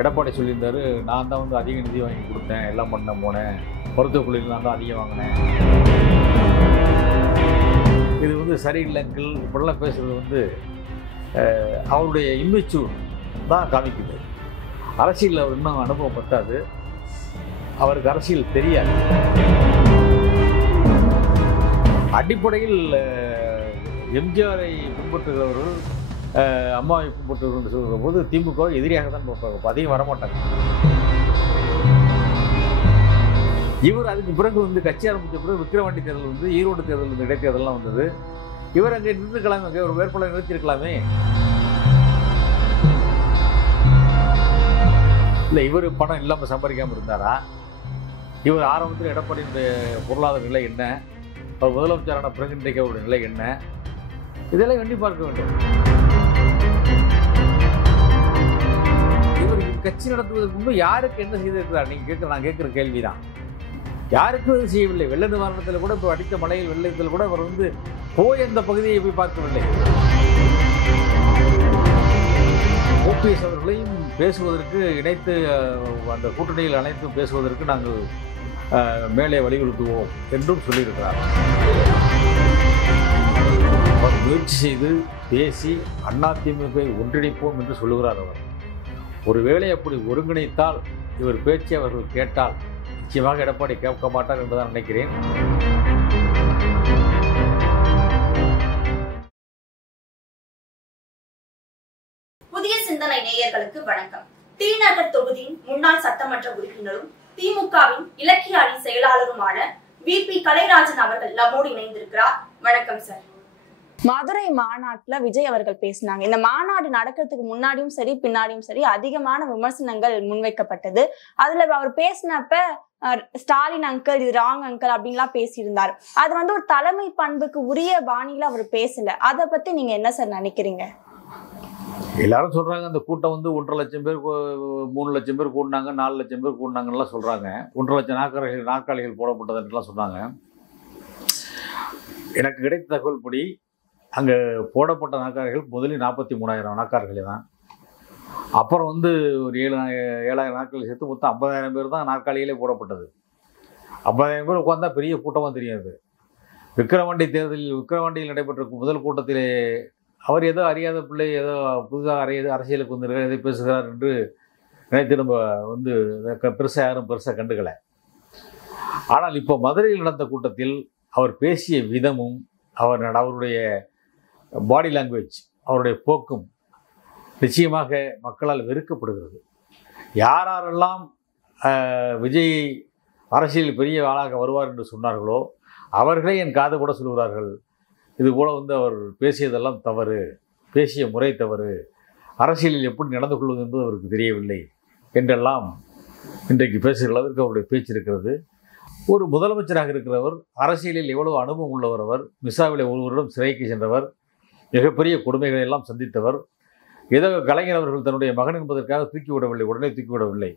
எடப்பாடி சொல்லியிருந்தாரு, நான் தான் வந்து அதிக நிதி வாங்கி கொடுத்தேன், எல்லாம் போனேன், மருத்துவக் குழுவில் நான் தான் அதிகம் வாங்கினேன். இது வந்து சரியில்லை அங்கிள், இப்படிலாம் பேசுகிறது வந்து அவருடைய இம்மெச்சூர் தான் காமிக்குது. அரசியலில் அவர் இன்னும் அனுபவம் பத்தாது, அவருக்கு அரசியல் தெரியாது. அடிப்படையில் எம்ஜிஆரை பின்பற்றுகிறவர்கள் அம்மாவை பின்பற்றுகிறவர்கள் சொல்கிற போது திமுக எதிரியாக தான் பார்ப்பாங்க, அதிகம் வரமாட்டாங்க. இவர் அதுக்கு பிறகு வந்து கட்சி ஆரம்பித்த பிறகு விக்கிரவாண்டி தேர்தல் வந்து ஈரோடு தேர்தல் வந்து இடைத்தேர்தல்லாம் வந்தது. இவர் அங்கே நின்றுக்கலாமே, அங்கே ஒரு வேட்பாளர் நிறுத்தியிருக்கலாமே. இல்லை, இவர் பணம் இல்லாமல் சம்பாதிக்காமல் இருந்தாரா? இவர் ஆரம்பத்தில் எடப்பாடியுடைய பொருளாதார நிலை என்ன, அவர் முதலமைச்சரான பிறகு இன்றைக்கு அவருடைய நிலை என்ன, இதெல்லாம் எண்ணி பார்க்க வேண்டும். இவர் கட்சி நடத்துவதற்கு முன்பு யாருக்கு என்ன செய்திருக்கிறார்? நான் கேட்குற கேள்விதான். யாருக்கும் அது செய்யவில்லை. வெள்ள நிவாரணத்தில் கூட இப்போ அடித்த மழையில் வெள்ளத்தில் கூட அவர் வந்து போய் அந்த பகுதியை போய் பார்க்கவில்லை. ஓபிஎஸ் அவர்களையும் பேசுவதற்கு இணைத்து அந்த கூட்டணியில் அனைத்து பேசுவதற்கு நாங்கள் மேலே வலியுறுத்துவோம் என்றும் சொல்லியிருக்கிறார். அவர் முயற்சி செய்து பேசி அதிமுகவை ஒன்றிணைப்போம் என்று சொல்லுகிறார். அவர் ஒருவேளை அப்படி ஒருங்கிணைத்தால், இவர் பேச்சை அவர்கள் கேட்டால் நிச்சயமாக எடப்பாடி கேட்க மாட்டார் என்றுதான் நினைக்கிறேன். புதிய சிந்தனை நேயர்களுக்கு வணக்கம். டி நகர் தொகுதியின் முன்னாள் சட்டமன்ற உறுப்பினரும் திமுகவின் இலக்கிய அணி செயலாளருமான VP கலைராஜன் அவர்கள் நம்மோடு இணைந்திருக்கிறார். வணக்கம் சார். மதுரை மாநாட்டுல விஜய் அவர்கள் பேசினாங்க. இந்த மாநாடு நடக்கிறதுக்கு முன்னாடியும் சரி பின்னாடியும் சரி அதிகமான விமர்சனங்கள் முன்வைக்கப்பட்டது. அதுல அவர் பேசினப்ப ஸ்டாலின் அங்கிள் இது ராங் அங்கிள் அப்படின்லாம் பேசியிருந்தார். அது வந்து ஒரு தலைமை பண்புக்கு உரிய பாணியில அவர் பேசல. அதை பத்தி நீங்க என்ன சார் நினைக்கிறீங்க? எல்லாரும் சொல்றாங்க அந்த கூட்டம் வந்து 1.5 லட்சம் பேர் 3 லட்சம் பேர் கூடினாங்க, 4 லட்சம் பேர் கூடினாங்கலாம் சொல்றாங்க. 1.5 லட்சம் நாற்காலிகள் போடப்பட்டதுலாம் சொன்னாங்க. எனக்கு கிடைத்த தகவல் படி அங்கே போடப்பட்ட நாற்காலிகள் முதலில் 43,000 நாற்காலிகளே தான். அப்புறம் வந்து ஒரு 7,000 நாற்காலி சேர்த்து மொத்தம் 50,000 பேர் தான் நாற்காலிகளே போடப்பட்டது. 50,000 பேர் உட்காந்தா பெரிய கூட்டமாக தெரியாது. விக்கிரவாண்டியில் நடைபெற்ற முதல் கூட்டத்திலே அவர் ஏதோ அறியாத பிள்ளை ஏதோ புதிதாக அரசியலுக்கு வந்து எதை பேசுகிறார் என்று நினைத்து நம்ம வந்து யாரும் பெருசாக கண்டுக்கலை. ஆனால் இப்போ மதுரையில் நடந்த கூட்டத்தில் அவர் பேசிய விதமும் அவருடைய பாடி லாங்குவேஜ், அவருடைய போக்கும் நிச்சயமாக மக்களால் வெறுக்கப்படுகிறது. யாரெல்லாம் விஜய் அரசியலில் பெரிய ஆளாக வருவார் என்று சொன்னார்களோ அவர்களே என் காது கூட சொல்கிறார்கள், இதுபோல் வந்து அவர் பேசியதெல்லாம் தவறு, பேசிய முறை தவறு, அரசியலில் எப்படி நடந்து கொள்வது என்பது அவருக்கு தெரியவில்லை என்றெல்லாம் இன்றைக்கு பேசுகிற அளவிற்கு அவருடைய பேச்சு இருக்கிறது. ஒரு முதலமைச்சராக இருக்கிறவர், அரசியலில் எவ்வளவு அனுபவம் உள்ளவர், அவர் மிசாவிலே ஒருவரிடம் சிறைக்கு சென்றவர், மிகப்பெரிய கொடுமைகளை எல்லாம் சந்தித்தவர். ஏதோ கலைஞர் அவர்கள் தன்னுடைய மகன் என்பதற்காக தூக்கிவிடவில்லை, உடனே தூக்கிவிடவில்லை.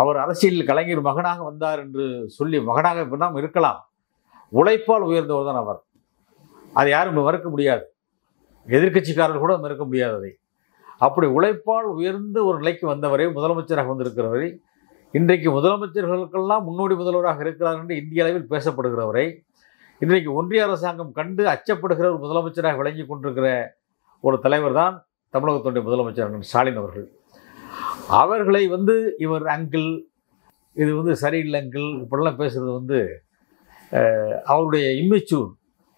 அவர் அரசியலில் கலைஞர் மகனாக வந்தார் என்று சொல்லி மகனாக நாம் இருக்கலாம், உழைப்பால் உயர்ந்தவர் தான் அவர். அதை யாரும் மறுக்க முடியாது, எதிர்க்கட்சிக்காரர்கள் கூட மறுக்க முடியாது அதை. அப்படி உழைப்பால் உயர்ந்து ஒரு நிலைக்கு வந்தவரை, முதலமைச்சராக வந்திருக்கிறவரை, இன்றைக்கு முதலமைச்சர்களுக்கெல்லாம் முன்னோடி முதல்வராக இருக்கிறார் என்று இந்திய அளவில் பேசப்படுகிறவரை, இன்றைக்கு ஒன்றிய அரசாங்கம் கண்டு அச்சப்படுகிற ஒரு முதலமைச்சராக விளங்கி கொண்டிருக்கிற ஒரு தலைவர் தான் தமிழகத்துடைய முதலமைச்சர் ஸ்டாலின் அவர்கள். அவர்களை வந்து இவர் அங்கிள், இது வந்து சரியில்லை அங்கிள், இப்படிலாம் பேசுகிறது வந்து அவருடைய இம்மெச்சூர்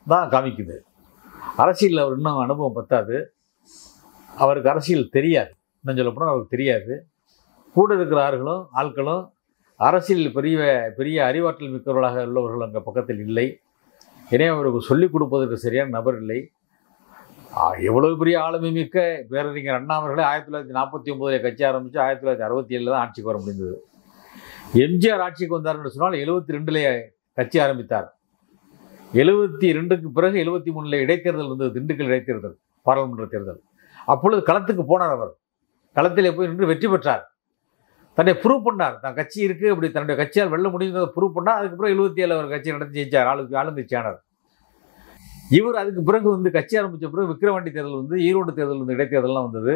தான் காமிக்குது. அரசியலில் அவர் இன்னும் அனுபவம் பத்தாது, அவருக்கு அரசியல் தெரியாது. இன்னும் சொல்லப்போனால் அவருக்கு தெரியாது. கூட இருக்கிற ஆட்களும் அரசியலில் பெரிய அறிவாற்றல் மிக்கவர்களாக உள்ளவர்கள் அங்கே பக்கத்தில் இல்லை. எனவே அவருக்கு சொல்லிக் கொடுப்பதற்கு சரியான நபர் இல்லை. எவ்வளவு பெரிய ஆளுமை மிக்க பேரறிஞர் அண்ணா அவர்களே 1949 கட்சி ஆரம்பித்து 1967 தான் ஆட்சிக்கு வர முடிந்தது. எம்ஜிஆர் ஆட்சிக்கு வந்தார் என்று சொன்னால் 72 கட்சி ஆரம்பித்தார். 72க்கு பிறகு 73 இடைத்தேர்தல் வந்தது, திண்டுக்கல் இடைத்தேர்தல், பாராளுமன்ற தேர்தல். அப்பொழுது களத்துக்கு போனார். அவர் களத்திலே போய் நின்று வெற்றி பெற்றார், தன்னை ப்ரூவ் பண்ணார். தான் கட்சி இருக்குது, அப்படி தன்னுடைய கட்சியால் வெல்ல முடியுங்கிறத ப்ரூவ் பண்ணார். அதுக்கப்புறம் 77 அவர் கட்சி நடத்தி ஜெயிச்சார், ஆளுங்கட்சியானார். இவர் அதுக்கு பிறகு வந்து கட்சி ஆரம்பித்த பிறகு விக்கிரவாண்டி தேர்தல் வந்து ஈரோடு தேர்தல் வந்து இடைத்தேர்தல்லாம் வந்தது.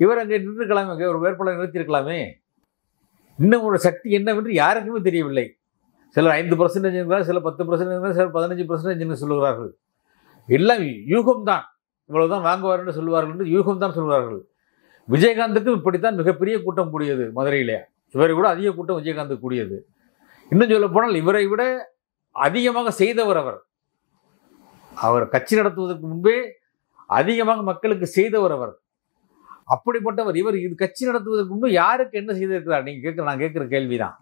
இவர் அங்கே நின்றுக்கலாமே, ஒரு வேட்பாளர் நிறுத்தியிருக்கலாமே. இன்னும் ஒரு சக்தி என்னவென்று யாருக்குமே தெரியவில்லை. சிலர் 5% என்கிறார், சிலர் 10% என்கிறார், சிலர் 15% என்று சொல்லுகிறார்கள். எல்லாம் யூகம்தான். இவ்வளவுதான் வாங்குவார் சொல்லுவார்கள் என்று யூகம்தான் சொல்கிறார்கள். விஜயகாந்துக்கும் இப்படித்தான் மிகப்பெரிய கூட்டம் கூடியது மதுரையிலே. இவரை விட அதிக கூட்டம் விஜயகாந்துக்கு கூடியது. இன்னும் சொல்ல போனால் இவரை விட அதிகமாக செய்தவர் அவர். அவர் கட்சி நடத்துவதற்கு முன்பே அதிகமாக மக்களுக்கு செய்தவர் அவர். அப்படிப்பட்டவர் இவர். இது கட்சி நடத்துவதற்கு முன்பு யாருக்கு என்ன செய்திருக்கிறார்? நான் கேட்குற கேள்விதான்.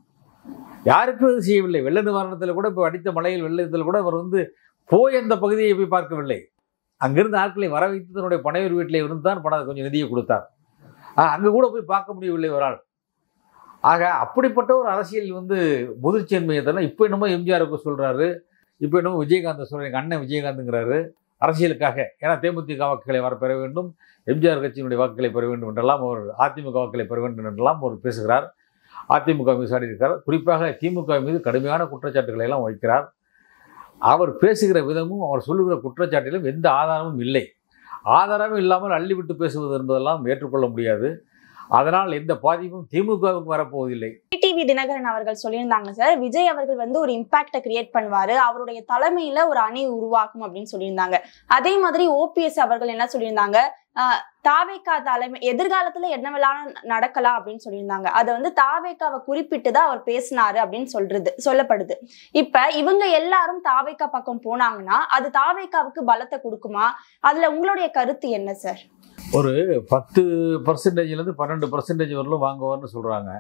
யாருக்கும் அது செய்யவில்லை. வெள்ள நிவாரணத்தில் கூட, இப்போ அடித்த மழையில் வெள்ளத்தில் கூட அவர் போய் அந்த பகுதியை போய் பார்க்கவில்லை. அங்கிருந்து ஆட்களை வர வைத்து தன்னுடைய பனையூர் வீட்டில் இருந்து தான் கொஞ்சம் நிதியை கொடுத்தார். அங்கே கூட போய் பார்க்க முடியவில்லை ஒரு ஆள். ஆக அப்படிப்பட்ட ஒரு அரசியல் முதிர்ச்சியின்மையத்தெல்லாம் இப்போ என்னமோ எம்ஜிஆருக்கு சொல்கிறாரு, இப்போ என்னமோ விஜயகாந்த் சொல்கிறார், எங்கள் அண்ணன் விஜயகாந்துங்கிறாரு அரசியலுக்காக. ஏன்னா தேமுதிக வாக்குகளை பெற வேண்டும், எம்ஜிஆர் கட்சியினுடைய வாக்குகளை பெற வேண்டும் என்றெல்லாம், அவர் அதிமுக வாக்குகளை பெற வேண்டும் என்றெல்லாம் அவர் பேசுகிறார். அதிமுக மீது சாடியிருக்கிறார். குறிப்பாக திமுக மீது கடுமையான குற்றச்சாட்டுகளை எல்லாம் வைக்கிறார். அவர் பேசுகிற விதமும் அவர் சொல்லுகிற குற்றச்சாட்டிலும் எந்த ஆதாரமும் இல்லை. ஆதாரமும் இல்லாமல் அள்ளிவிட்டு பேசுவது என்பதெல்லாம் ஏற்றுக்கொள்ள முடியாது. அதனால் எந்த பாதிப்பும் திமுகவுக்கு வரப்போவதில்லை. டிடிவி தினகரன் அவர்கள் சொல்லியிருந்தாங்க சார், விஜய் அவர்கள் ஒரு இம்பாக்டை கிரியேட் பண்ணுவாரு, அவருடைய தலைமையில ஒரு அணி உருவாக்கும் அப்படின்னு சொல்லியிருந்தாங்க. அதே மாதிரி ஓபிஎஸ் அவர்கள் என்ன சொல்லியிருந்தாங்க, தாவேகா தலைமை எதிர்காலத்துல என்ன வேணாலும் நடக்கலாம் அப்படின்னு சொல்லியிருந்தாங்க. அதை தாவேகாவை குறிப்பிட்டுதான் அவர் பேசினாரு அப்படின்னு சொல்லப்படுது. இப்ப இவங்க எல்லாரும் தாவேகா பக்கம் போனாங்கன்னா அது தாவேகாவுக்கு பலத்தை கொடுக்குமா? அதுல உங்களுடைய கருத்து என்ன சார்? ஒரு 10%லேருந்து 12% வரலும் வாங்குவார்னு சொல்கிறாங்க.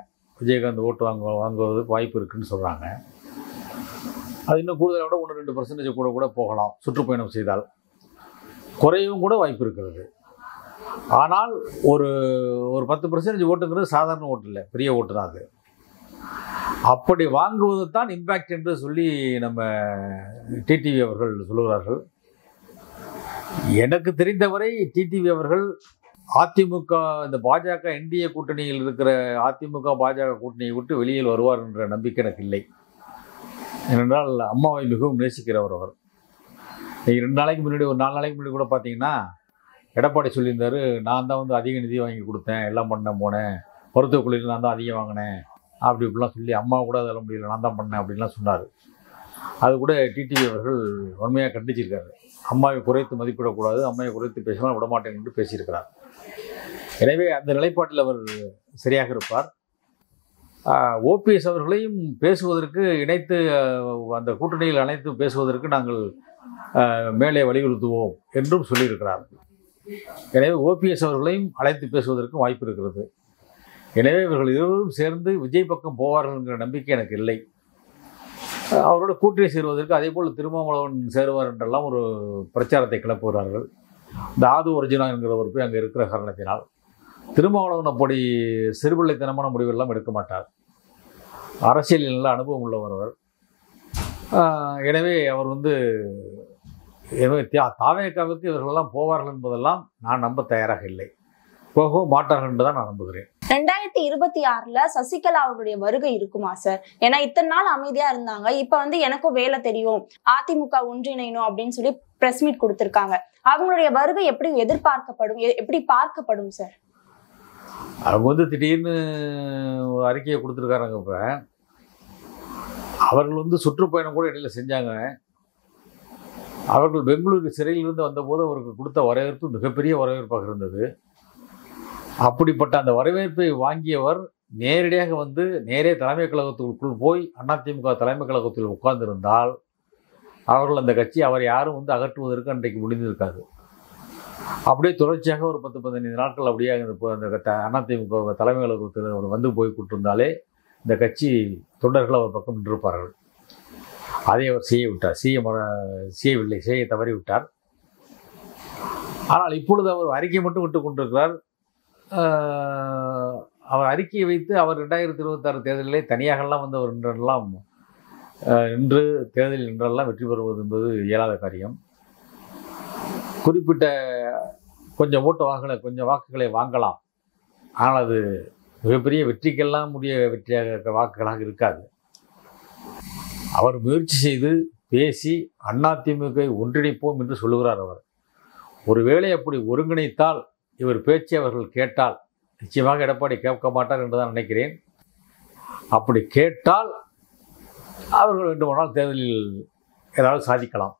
விஜயகாந்த் ஓட்டு வாங்குவதற்கு வாய்ப்பு இருக்குன்னு சொல்கிறாங்க. அது இன்னும் கூடுதலை விட 1-2% கூட போகலாம். சுற்றுப்பயணம் செய்தால் குறையவும் கூட வாய்ப்பு இருக்கிறது. ஆனால் ஒரு 10% ஓட்டுங்கிறது சாதாரண ஓட்டு இல்லை, பெரிய ஓட்டு தான் அது. அப்படி வாங்குவது தான் இம்பேக்ட் என்று சொல்லி நம்ம டிடிவி அவர்கள் சொல்லுகிறார்கள். எனக்கு தெரிந்தவரை டிடிவி அவர்கள் அதிமுக, இந்த பாஜக என்டிஏ கூட்டணியில் இருக்கிற அதிமுக பாஜக கூட்டணியை விட்டு வெளியில் வருவார் என்ற நம்பிக்கை எனக்கு இல்லை. ஏனென்றால் அம்மாவை மிகவும் நேசிக்கிறவர் அவர். 2 நாளைக்கு முன்னாடி, ஒரு 4 நாளைக்கு முன்னாடி கூட பார்த்தீங்கன்னா எடப்பாடி சொல்லியிருந்தார், நான் தான் அதிக நிதி வாங்கி கொடுத்தேன், எல்லாம் போனேன், மருத்துவக்குழுவில் நான் தான் அதிகம் வாங்கினேன் அப்படி இப்படிலாம் சொல்லி, அம்மா கூட அதெல்லாம் முடியல, நான் தான் பண்ணேன் அப்படின்லாம் சொன்னார். அது கூட டிடிவி அவர்கள் உண்மையாக கண்டிச்சிருக்காரு. அம்மாவை குறைத்து மதிப்பிடக்கூடாது, அம்மாவை குறைத்து பேசினால் விடமாட்டேன் என்று பேசியிருக்கிறார். எனவே அந்த நிலைப்பாட்டில் அவர் சரியாக இருப்பார். ஓபிஎஸ் அவர்களையும் பேசுவதற்கு இணைத்து, அந்த கூட்டணியில் அனைத்து பேசுவதற்கு நாங்கள் மேலே வலியுறுத்துவோம் என்றும் சொல்லியிருக்கிறார். எனவே ஓபிஎஸ் அவர்களையும் அழைத்து பேசுவதற்கு வாய்ப்பு இருக்கிறது. எனவே இவர்கள் இருவரும் சேர்ந்து விஜய் பக்கம் போவார்கள் என்கிற நம்பிக்கை எனக்கு இல்லை. அவரோட கூட்டணி சேருவதற்கு அதே போல் திருமாவளவன் சேருவார் என்றெல்லாம் ஒரு பிரச்சாரத்தை கிளப்புகிறார்கள். இந்த ஆது ஒரிஜினா என்கிறவர் போய் அங்கே இருக்கிற காரணத்தினால் திருமாவளவன் அப்படி சிறுபிள்ளைத்தனமான முடிவெல்லாம் எடுக்க மாட்டார். அரசியலில் நல்ல அனுபவம் உள்ளவர் அவர். எனவே அவர் தாவேகாவுக்கு இவர்களெல்லாம் போவார்கள் என்பதெல்லாம் நான் நம்ப தயாராக இல்லை. போகவும் மாட்டார்கள் என்று தான் நான் நம்புகிறேன். 2026ல சசிகலா அவர்களுடைய வருகை இருக்குமா சார்? ஏன்னா இத்தனை நாள் அமைதியா இருந்தாங்க. இப்ப எனக்கும் வேலை தெரியும், அதிமுக ஒன்றிணையணும் அப்படின்னு சொல்லி பிரஸ் மீட் கொடுத்திருக்காங்க. அவங்களுடைய வருகை எப்படி எதிர்பார்க்கப்படும், எப்படி பார்க்கப்படும் சார்? அவங்க திடீர்னு ஒரு அறிக்கையை கொடுத்துருக்காங்க. இப்போ அவர்கள் சுற்றுப்பயணம் கூட இடையில செஞ்சாங்க. அவர்கள் பெங்களூரு சிறையிலிருந்து வந்தபோது அவருக்கு கொடுத்த வரவேற்பு மிகப்பெரிய வரவேற்பாக இருந்தது. அப்படிப்பட்ட அந்த வரவேற்பை வாங்கியவர் நேரடியாக நேரே தலைமை கழகத்துக்குள் போய் அதிமுக தலைமை கழகத்தில் உட்கார்ந்திருந்தால் அவர்கள் அந்த கட்சி அவரை யாரும் அகற்றுவதற்கு அன்றைக்கு முடிந்திருக்காது. அப்படியே தொடர்ச்சியாக ஒரு 10-15 நாட்கள் அப்படியே அந்த அதிமுக தலைமை கழகத்தில் போய் கூட்டிருந்தாலே இந்த கட்சி தொண்டர்கள் அவர் பக்கம் நின்றிருப்பார்கள். அதை அவர் செய்யவில்லை, செய்ய தவறிவிட்டார். ஆனால் இப்பொழுது அவர் அறிக்கை மட்டும் விட்டு கொண்டிருக்கிறார். அவர் அறிக்கையை வைத்து அவர் 2026 தேர்தலிலே தனியாகலாம் அவர் நின்று தேர்தலில் நின்றெல்லாம் வெற்றி பெறுவது என்பது இயலாத காரியம். குறிப்பிட்ட கொஞ்சம் வாக்குகளை வாங்கலாம். ஆனால் அது மிகப்பெரிய வெற்றிக்கெல்லாம் வெற்றியாக வாக்குகளாக இருக்காது. அவர் முயற்சி செய்து பேசி அதிமுகவை ஒன்றிணைப்போம் என்று சொல்லுகிறார் அவர். ஒருவேளை அப்படி ஒருங்கிணைத்தால், இவர் பேச்சை அவர்கள் கேட்டால் நிச்சயமாக எடப்பாடி கேட்க மாட்டார் என்று தான் நினைக்கிறேன். அப்படி கேட்டால் அவர்கள் வேண்டுமானால் தேர்தலில் ஏதாவது சாதிக்கலாம்.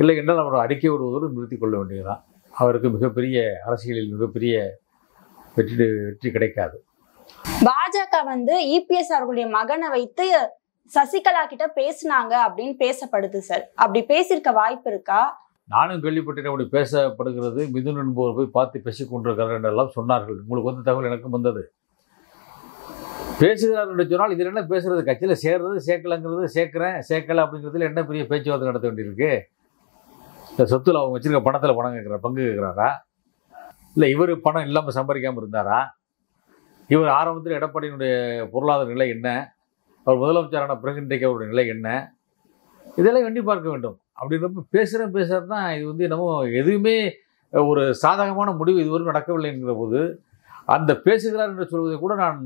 இல்லை என்றால் அவர் அறிக்கை விடுவதோடு நிறுத்திக் கொள்ள வேண்டியதுதான். அவருக்கு மிகப்பெரிய அரசியலில் மிகப்பெரிய வெற்றி கிடைக்காது. பாஜக இபிஎஸ் அவர்களுடைய மகனை வைத்து சசிகலா கிட்ட பேசினாங்க அப்படின்னு பேசப்படுது சார். அப்படி பேசியிருக்க வாய்ப்பு இருக்கா? நானும் கேள்விப்பட்டேன். அப்படி பேசப்படுகிறது. மிதுன் என்பவர் போய் பார்த்து பேசிக் கொண்டிருக்கிறார் என்றெல்லாம் சொன்னார்கள். உங்களுக்கு தகவல் எனக்கும் வந்தது. பேசுகிறார் என்று சொன்னால் இதில் என்ன பேசுறது? கட்சியில் சேர்றது சேர்க்கலங்கிறது, சேர்க்கலை அப்படிங்கிறதுல என்ன பெரிய பேச்சுவார்த்தை நடத்த வேண்டியிருக்கு? இந்த சொத்துல அவங்க வச்சிருக்க பணத்தில் பணம் கேட்குறாரு, பங்கு கேட்குறாரா? இல்லை இவர் பணம் இல்லாமல் சம்பாதிக்காமல் இருந்தாரா? இவர் ஆரம்பத்தில் எடப்பாடியினுடைய பொருளாதார நிலை என்ன, அவர் முதலமைச்சரான பிறகு இன்றைக்கு அவருடைய நிலை என்ன, இதெல்லாம் எண்ணி பார்க்க வேண்டும். அப்படின்றப்ப பேசுகிறது தான் இது என்னமோ எதுவுமே ஒரு சாதகமான முடிவு இதுவரைக்கும் நடக்கவில்லை என்கிற போது அந்த பேசுகிறார் என்று சொல்வதை கூட நான்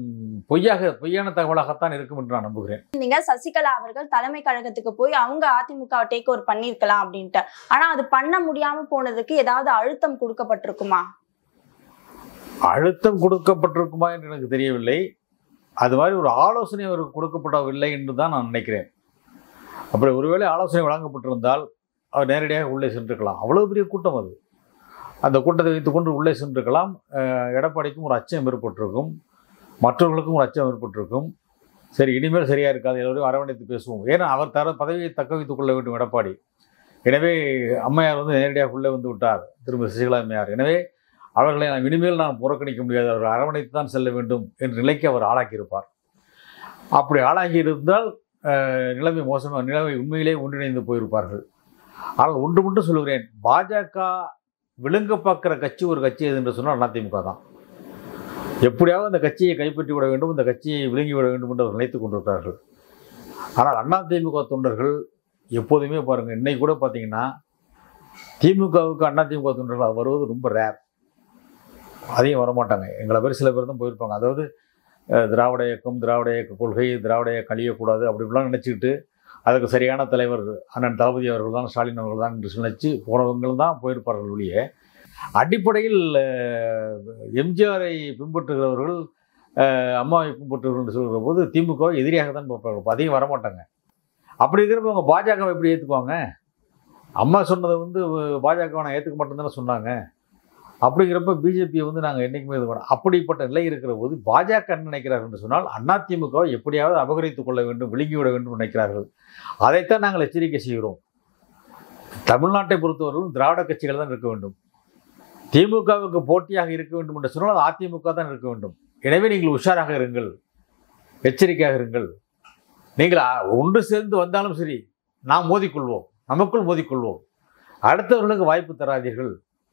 பொய்யான தகவலாகத்தான் இருக்கும் என்று நான் நம்புகிறேன். நீங்க சசிகலா அவர்கள் தலைமை கழகத்துக்கு போய் அவங்க அதிமுக டேக் ஓவர் பண்ணிருக்கலாம் அப்படின்ட்டு, ஆனா அது பண்ண முடியாம போனதுக்கு ஏதாவது அழுத்தம் கொடுக்கப்பட்டிருக்குமா? அழுத்தம் கொடுக்கப்பட்டிருக்குமா என்று எனக்கு தெரியவில்லை. அது மாதிரி ஒரு ஆலோசனை அவருக்கு கொடுக்கப்படவில்லை என்று தான் நான் நினைக்கிறேன். அப்படி ஒருவேளை ஆலோசனை வழங்கப்பட்டிருந்தால் அவர் நேரடியாக உள்ளே சென்றிருக்கலாம். அவ்வளவு பெரிய கூட்டம் அது. அந்த கூட்டத்தை வைத்துக்கொண்டு உள்ளே சென்றிருக்கலாம். எடப்பாடிக்கும் ஒரு அச்சம் ஏற்பட்டிருக்கும், மற்றவர்களுக்கும் ஒரு அச்சம் ஏற்பட்டிருக்கும். சரி, இனிமேல் சரியாக இருக்காது, எல்லோரையும் அரவணைத்து பேசுவோம். ஏன்னா அவர் பதவியை தக்க வைத்துக் கொள்ள வேண்டும் எடப்பாடி. எனவே அம்மையார் நேரடியாக உள்ளே வந்து விட்டார், திரும்ப சசிகலா அம்மையார். எனவே அவர்களை இனிமேல் நான் புறக்கணிக்க முடியாது, அவர் அரவணைத்து தான் செல்ல வேண்டும் என்ற நிலைக்கு அவர் ஆளாக்கியிருப்பார். அப்படி ஆளாகி இருந்தால் நிலைமை உண்மையிலே ஒன்றிணைந்து போயிருப்பார்கள். ஆனால் ஒன்று மட்டும் சொல்கிறேன், பாஜக விழுங்க பார்க்குற கட்சி ஒரு கட்சி எது என்று சொன்னால் அதிமுக தான். எப்படியாவது அந்த கட்சியை கைப்பற்றி விட வேண்டும், இந்த கட்சியை விழுங்கி விட வேண்டும் என்று அவர் நினைத்து கொண்டிருக்கிறார்கள். ஆனால் அதிமுக தொண்டர்கள் எப்போதுமே பாருங்கள், இன்னைக்கு கூட பார்த்தீங்கன்னா திமுகவுக்கு அதிமுக தொண்டர்கள் வருவது ரொம்ப ரேர். அதையும் வரமாட்டாங்க. எங்களை பேர் சில பேர் தான் போயிருப்பாங்க. அதாவது திராவிட இயக்கம், திராவிட இயக்க கொள்கை, திராவிட இயக்கம் அழியக்கூடாது அப்படிலாம் நினச்சிக்கிட்டு அதுக்கு சரியான தலைவர் அண்ணன் தளபதி அவர்கள் தான், ஸ்டாலின் அவர்கள் தான் என்று நினைச்சு போனவங்களும் தான் போயிருப்பார்கள் ஒழிய, அடிப்படையில் எம்ஜிஆரை பின்பற்றுகிறவர்கள், அம்மாவை பின்பற்றுகிறவர்கள் என்று சொல்கிற போது திமுகவை எதிரியாக தான் பார்ப்பார்கள். அதையும் வரமாட்டாங்க. அப்படி இருக்கிறப்ப அவங்க பாஜகவை எப்படி ஏற்றுக்குவாங்க? அம்மா சொன்னதை பாஜகவை நான் ஏற்றுக்க மாட்டேன்னு தானே சொன்னாங்க. அப்படிங்கிறப்ப பிஜேபியை நாங்கள் என்றைக்குமே இது பண்ணோம். அப்படிப்பட்ட நிலை இருக்கிற போது பாஜக என்ன நினைக்கிறார்கள் என்று சொன்னால் அதிமுகவை எப்படியாவது அபகரித்துக் கொள்ள வேண்டும், விழுங்கிவிட வேண்டும் நினைக்கிறார்கள். அதைத்தான் நாங்கள் எச்சரிக்கை செய்கிறோம். தமிழ்நாட்டை பொறுத்தவரையிலும் திராவிட கட்சிகள் தான் இருக்க வேண்டும். திமுகவுக்கு போட்டியாக இருக்க வேண்டும் என்று சொன்னால் அதிமுக தான் இருக்க வேண்டும். எனவே நீங்கள் உஷாராக இருங்கள், எச்சரிக்கையாக இருங்கள். நீங்கள் ஒன்று சேர்ந்து வந்தாலும் சரி, நாம் மோதிக்கொள்வோம், நமக்குள் மோதிக்கொள்வோம். அடுத்தவர்களுக்கு வாய்ப்பு தராதீர்கள்.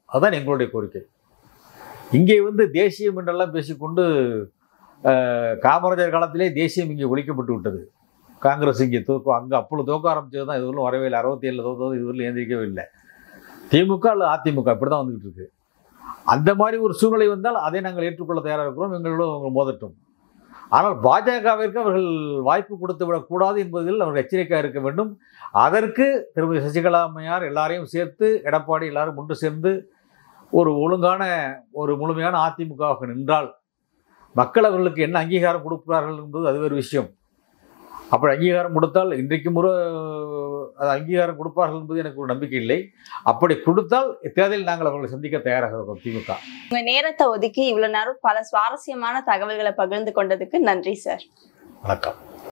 அதுதான் எங்களுடைய கோரிக்கை. இங்கே தேசியம் என்றெல்லாம் பேசிக்கொண்டு காமராஜர் காலத்திலே தேசியம் இங்கே ஒழிக்கப்பட்டு விட்டது. காங்கிரஸ் இங்கே அங்கே அப்பொழுது தோக்க ஆரம்பிச்சது தான். இதுவரையும் வரவே இல்லை. 67 தோற்றது, இதுவரையும் எழுந்திரிக்கவே இல்லை. திமுக அல்லது அதிமுக இப்படி தான் வந்துக்கிட்டு இருக்கு. அந்த மாதிரி ஒரு சூழ்நிலை வந்தால் அதை நாங்கள் ஏற்றுக்கொள்ள தயாராக இருக்கிறோம். எங்களோட அவங்க மோதட்டும். ஆனால் பாஜகவிற்கு அவர்கள் வாய்ப்பு கொடுத்து விடக்கூடாது என்பதில் அவர்கள் எச்சரிக்கையாக இருக்க வேண்டும். அதற்கு திருமதி சசிகலா அம்மையார் எல்லாரையும் சேர்த்து, எடப்பாடி எல்லாரும் ஒன்று சேர்ந்து ஒரு ஒழுங்கான ஒரு முழுமையான அதிமுகவாக நின்றால் மக்கள் அவர்களுக்கு என்ன அங்கீகாரம் கொடுக்கிறார்கள் என்பது அது வேறு விஷயம். அப்படி அங்கீகாரம் கொடுத்தால் இன்றைக்கு அது அங்கீகாரம் கொடுப்பார்கள் என்பது எனக்கு ஒரு நம்பிக்கை இல்லை. அப்படி கொடுத்தால் தேர்தலில் நாங்கள் அவர்களை சந்திக்க தயாராக இருக்கோம். திமுக உங்க நேரத்தை ஒதுக்கி இவ்வளவு நேரம் பல சுவாரஸ்யமான தகவல்களை பகிர்ந்து கொண்டதுக்கு நன்றி சார். வணக்கம்.